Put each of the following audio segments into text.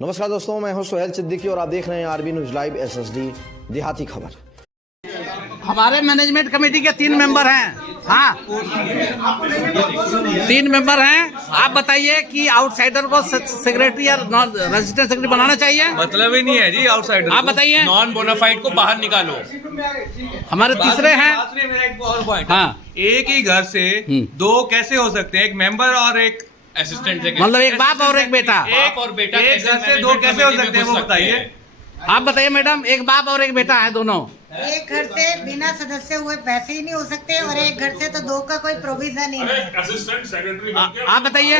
नमस्कार दोस्तों, मैं हूं सोहेल सिद्दीकी और आप देख रहे हैं आरबी न्यूज लाइव एसएसडी देहाती खबर। हमारे मैनेजमेंट कमेटी के 3 मेंबर हैं। हाँ, 3 मेंबर हैं। आप बताइए कि आउटसाइडर को सेक्रेटरी या रजिस्ट्रेंट सेक्रेटरी बनाना चाहिए? मतलब ही नहीं है जी आउटसाइडर। आप बताइए। नॉन बोनाफाइड को बाहर निकालो। हमारे तीसरे हैं। मेरा एक और पॉइंट। हाँ, एक ही घर से 2 कैसे हो सकते हैं? एक मेंबर और एक असिस्टेंट सेक्रेटरी। मतलब एक बाप और एक बेटा। एक और बेटा। एक घर से 2 कैसे हो सकते हैं वो बताइए। आप बताइए मैडम, एक बाप और एक बेटा है दोनों। एक घर से बिना सदस्य हुए पैसे ही नहीं हो सकते और एक घर से तो 2 का कोई प्रोविजन ही नहीं। असिस्टेंट सेक्रेटरी आप बताइए।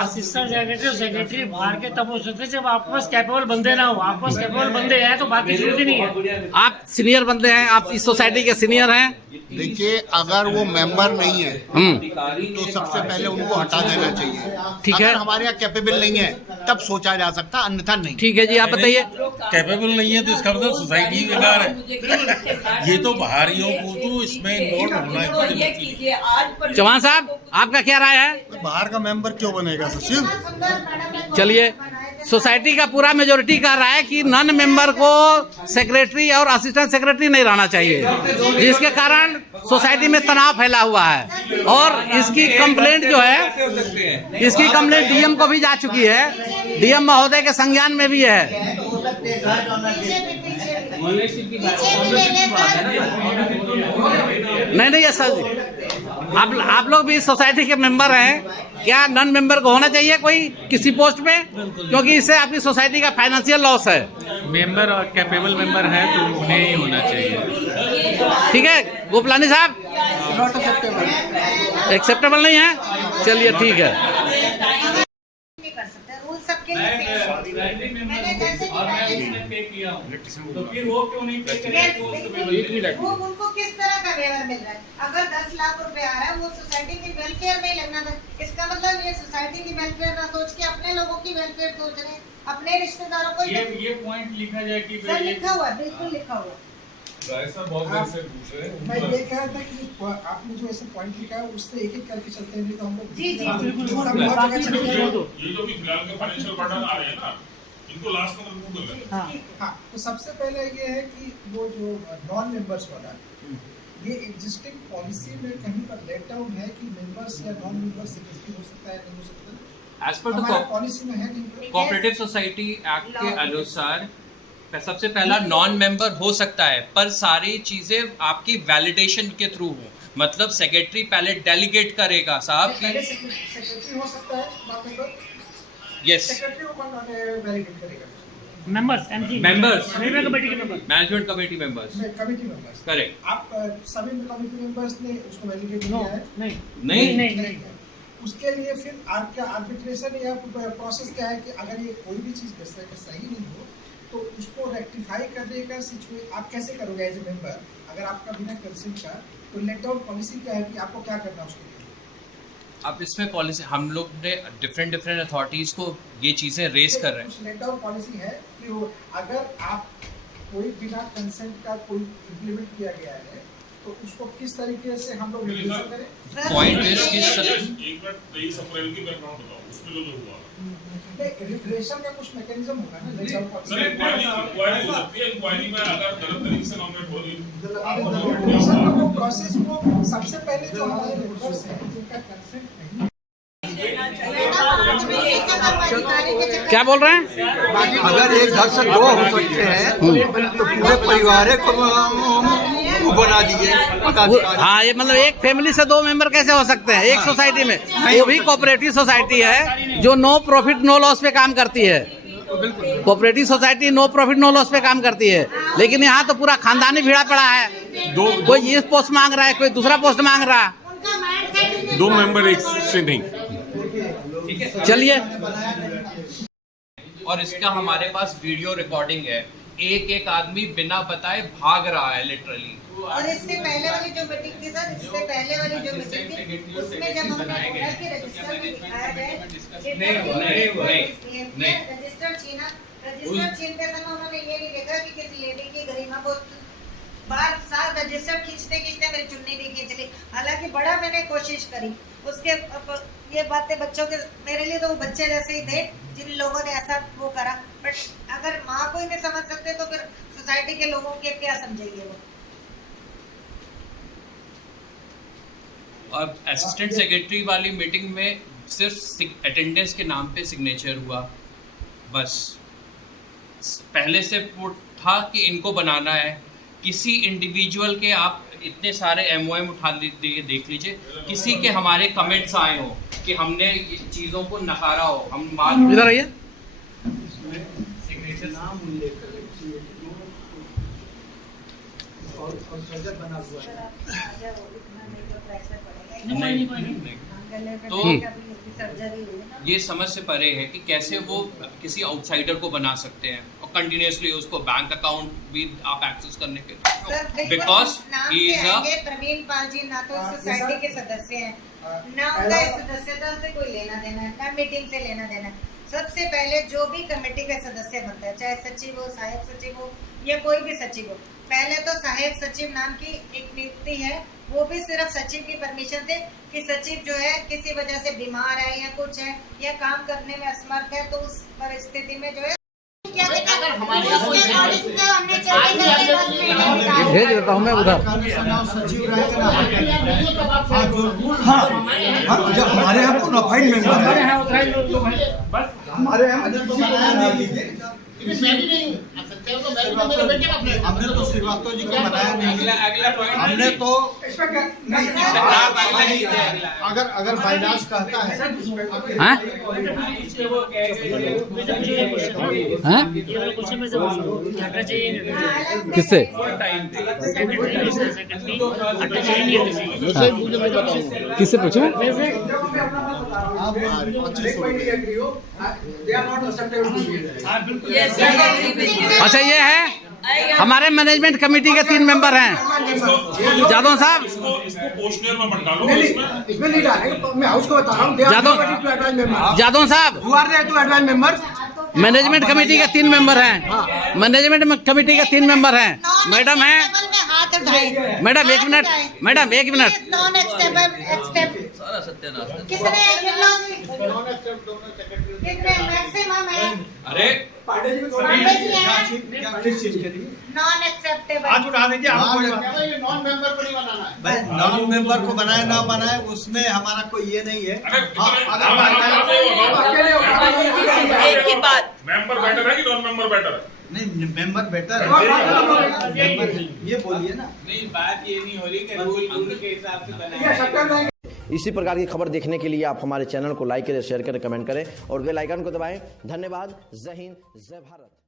असिस्टेंट सेक्रेटरी और सेक्रेटरी बाहर के तब हो सकते जब आपके पास कैपेबल बंदे ना हो। आपके पास कैपेबल बंदे हैं तो बाकी जरूरत ही नहीं है। आप सीनियर बंदे हैं, आप इस सोसाइटी के सीनियर हैं। देखिए, अगर वो मेंबर नहीं है तो सबसे पहले उनको हटा देना चाहिए। ठीक है। अगर हमारे यहाँ कैपेबल नहीं है तब सोचा जा सकता, अन्यथा नहीं। ठीक है जी, आप बताइए। कैपेबल नहीं है तो इसका मतलब सोसाइटी बेकार है। ये तो बाहरियों को तो इसमें इन्वॉल्व होना है। चौहान साहब, आपका क्या राय है? बाहर का मेंबर क्यों बनेगा सचिव? चलिए, सोसाइटी का पूरा मेजोरिटी कह रहा है कि नॉन मेंबर को सेक्रेटरी और असिस्टेंट सेक्रेटरी नहीं रहना चाहिए, जिसके कारण सोसाइटी में तनाव फैला हुआ है। और इसकी कंप्लेंट जो है, इसकी कंप्लेंट डीएम को भी जा चुकी है। डीएम महोदय के संज्ञान में भी है। नहीं ऐसा जी, आप लोग भी सोसाइटी के मेंबर हैं। क्या नॉन मेंबर को होना चाहिए कोई किसी पोस्ट पे? क्योंकि इससे आपकी सोसाइटी का फाइनेंशियल लॉस है। मेंबर और कैपेबल मेंबर है तो उन्हें ही होना चाहिए। ठीक है गोपलानी साहब, एक्सेप्टेबल नहीं है। चलिए ठीक है। रूल सबके लिए वो उनको किस तरह का वेवर मिल रहा है? अगर 10 लाख रुपए आ रहा है वो सोसाइटी की वेलफेयर में ही लगना था। इसका मतलब ये सोसाइटी की वेलफेयर ना सोच के अपने लोगों की वेलफेयर सोच रहे हैं, अपने रिश्तेदारों को। ये पॉइंट लिखा जाए कि सर लिखा हुआ है, बिल्कुल लिखा हुआ है। मैं ये कह रहा था कि आपने जो ऐसे पॉइंट लिखा है उससे एक करके चलते हैं तो हम लोग जी ये जो भी फिलहाल के फाइनेंशियल बर्डन आ रहे हैं ना, इनको लास्ट में रिमूव कर लेंगे। हाँ, तो सबसे पहले ये है कि वो जो नॉन मेंबर्स वाला, ये एग्जिस्टिंग पॉलिसी में कहीं पर लेट डाउन है कि मेंबर्स या नॉन मेंबर्स सेक्रेटरी हो सकता है, नहीं हो सकता। एज पर द पॉलिसी में है नहीं। कोऑपरेटिव सोसाइटी एक्ट के अनुसार सबसे पहला नॉन मेंबर हो सकता है, पर सारी चीजें आपकी वैलिडेशन के थ्रू हो। मतलब सेक्रेटरी पहले डेलीगेट करेगा साहब की सेक्रेटरी हो सकता है, नॉन मेंबर। यस, सेक्रेटरी को कौन वैलिडेट करेगा? मेंबर्स मेंबर्स, मैनेजमेंट कमेटी के member, management committee members, committee members. Correct. आप सभी कमेटी मेंबर्स ने उसको वैलिडेट किया है? नहीं। उसके लिए फिर आपका आर्बिट्रेशन या प्रोसेस क्या है कि अगर ये कोई भी चीज सही नहीं हो तो उसको रेक्टिफाई करने का सिचुएशन आप कैसे करोगे एज ए मेंबर? अगर आपका बिना कंसेंट का, तो लेट डाउन पॉलिसी क्या है कि आपको क्या करना उसके लिए? अब इसमें पॉलिसी हम लोग ने डिफरेंट अथॉरिटीज को ये चीजें रेस कर रहे हैं। कुछ लेट डाउन पॉलिसी है कि अगर आप कोई बिना कंसेंट का कोई इम्प्लीमेंट किया गया है तो उसको किस तरीके से हम लोग रिड्यूस करें? पॉइंट इज कि एक बार 23 अप्रैल की बैकग्राउंड बताओ, उसमें जो हुआ रिड्यूरेशन का कुछ मैकेनिज्म होगा ना? Let down policy sir inquiry हो सकती है। इंक्वायरी में अगर गलत तरीके से नॉमिनेट हो रही वो प्रोसेस को सबसे पहले जो हमारे मेंबर्स हैं जिनका कंसेंट नहीं, क्या बोल रहे हैं? अगर एक घर से 2 हो सकते हैं तो पूरे परिवार को बना दीजिए। हाँ, ये मतलब एक फैमिली से 2 मेंबर कैसे हो सकते हैं एक सोसाइटी में? वो भी कोऑपरेटिव सोसाइटी है जो नो प्रॉफिट नो लॉस पे काम करती है। Cooperative society no profit no loss पे काम करती है, लेकिन यहाँ तो पूरा खानदानी भिड़ा पड़ा है। कोई इस पोस्ट मांग रहा है, कोई दूसरा पोस्ट मांग रहा है। 2 मेंबर एक से नहीं। चलिए, और इसका हमारे पास वीडियो रिकॉर्डिंग है। एक आदमी बिना बताए भाग रहा है लिटरली। और इससे पहले वाली जो मीटिंग थी सर, इससे पहले वाली जो मीटिंग थी उसमें जब हमने बोला कि रजिस्टर में दिखाया जाए, रजिस्टर छीनते समय उन्होंने ये नहीं देखा कि किसी लेडी की गरिमा को बार साल रजिस्टर खींचते मेरी चुन्नी भी खींच ली। हालांकि बड़ा मैंने कोशिश करी, उसके ये बातें बच्चों के मेरे लिए तो वो बच्चे जैसे ही थे, जिन लोगों ने ऐसा वो करा। बट अगर माँ को ही नहीं समझ सकते तो फिर सोसाइटी के लोगों के क्या समझेंगे वो। अब असिस्टेंट सेक्रेटरी वाली मीटिंग में सिर्फ अटेंडेंस के नाम पे सिग्नेचर हुआ बस। पहले से था कि इनको बनाना है, किसी इंडिविजुअल के आप इतने सारे MOM उठा देख लीजिए, किसी के हमारे कमेंट्स आए हो कि हमने चीज़ों को नकारा हो, हम मान इधर आइए। तो ये समझ से परे है कि कैसे वो किसी आउटसाइडर को बना सकते हैं और कंटिन्यूसली उसको बैंक अकाउंट भी आप एक्सेस करने के लिए, because he is Praveen Pal ji ना तो सोसाइटी के सदस्य हैं, ना उनका इस सदस्यता से कोई लेना देना है, ना मीटिंग से लेना देना है। सबसे पहले जो भी कमेटी का सदस्य बनता है, चाहे सचिव हो, सहायक सचिव हो या कोई भी सचिव हो, पहले तो सहायक सचिव नाम की एक नियुक्ति है, वो भी सिर्फ सचिव की परमिशन से, कि सचिव जो है किसी वजह से बीमार है या कुछ है या काम करने में असमर्थ है, तो उस परिस्थिति में जो है क्या भेज देता हूँ मैं उधर। सचिव रहेगा हाँ, जब हमारे यहाँ बोनाफाइड मेंबर है, हमारे यहाँ हमने तो श्रीवास्तव जी को बनाया नहीं, हमने तो अगर बाइलास कहता है किससे किससे पूछो? अच्छा ये है हमारे मैनेजमेंट कमेटी के 3 मेंबर हैं। जादव साहब इसको पोस्टनर में मत डालो, इसमें नहीं डालेंगे, मैं हाउस को बता रहा हूँ। जादव साहब मैनेजमेंट कमेटी के 3 मेंबर हैं, मैनेजमेंट कमेटी के 3 मेंबर हैं। मैडम है, मैडम एक मिनट, मैडम एक मिनट। नॉन एक्सेप्टेबल कितने मैक्सिमम है? अरे नॉन एक्सेप्टेबल आज उठा दीजिए, नॉन मेंबर को नहीं बनाना है भाई, नॉन मेंबर को बनाए ना बनाए उसमें हमारा कोई ये नहीं है। एक ही बात, मेंबर बेटर है कि नॉन मेंबर बेटर है? नहीं, मेंबर बेटर है, ये बोलिए ना। नहीं, बात ये नहीं हो रही कि रूल के हिसाब से बनाया। इसी प्रकार की खबर देखने के लिए आप हमारे चैनल को लाइक करें, शेयर करें, कमेंट करें और बेल आइकन को दबाएं। धन्यवाद। जय हिंद, जय भारत।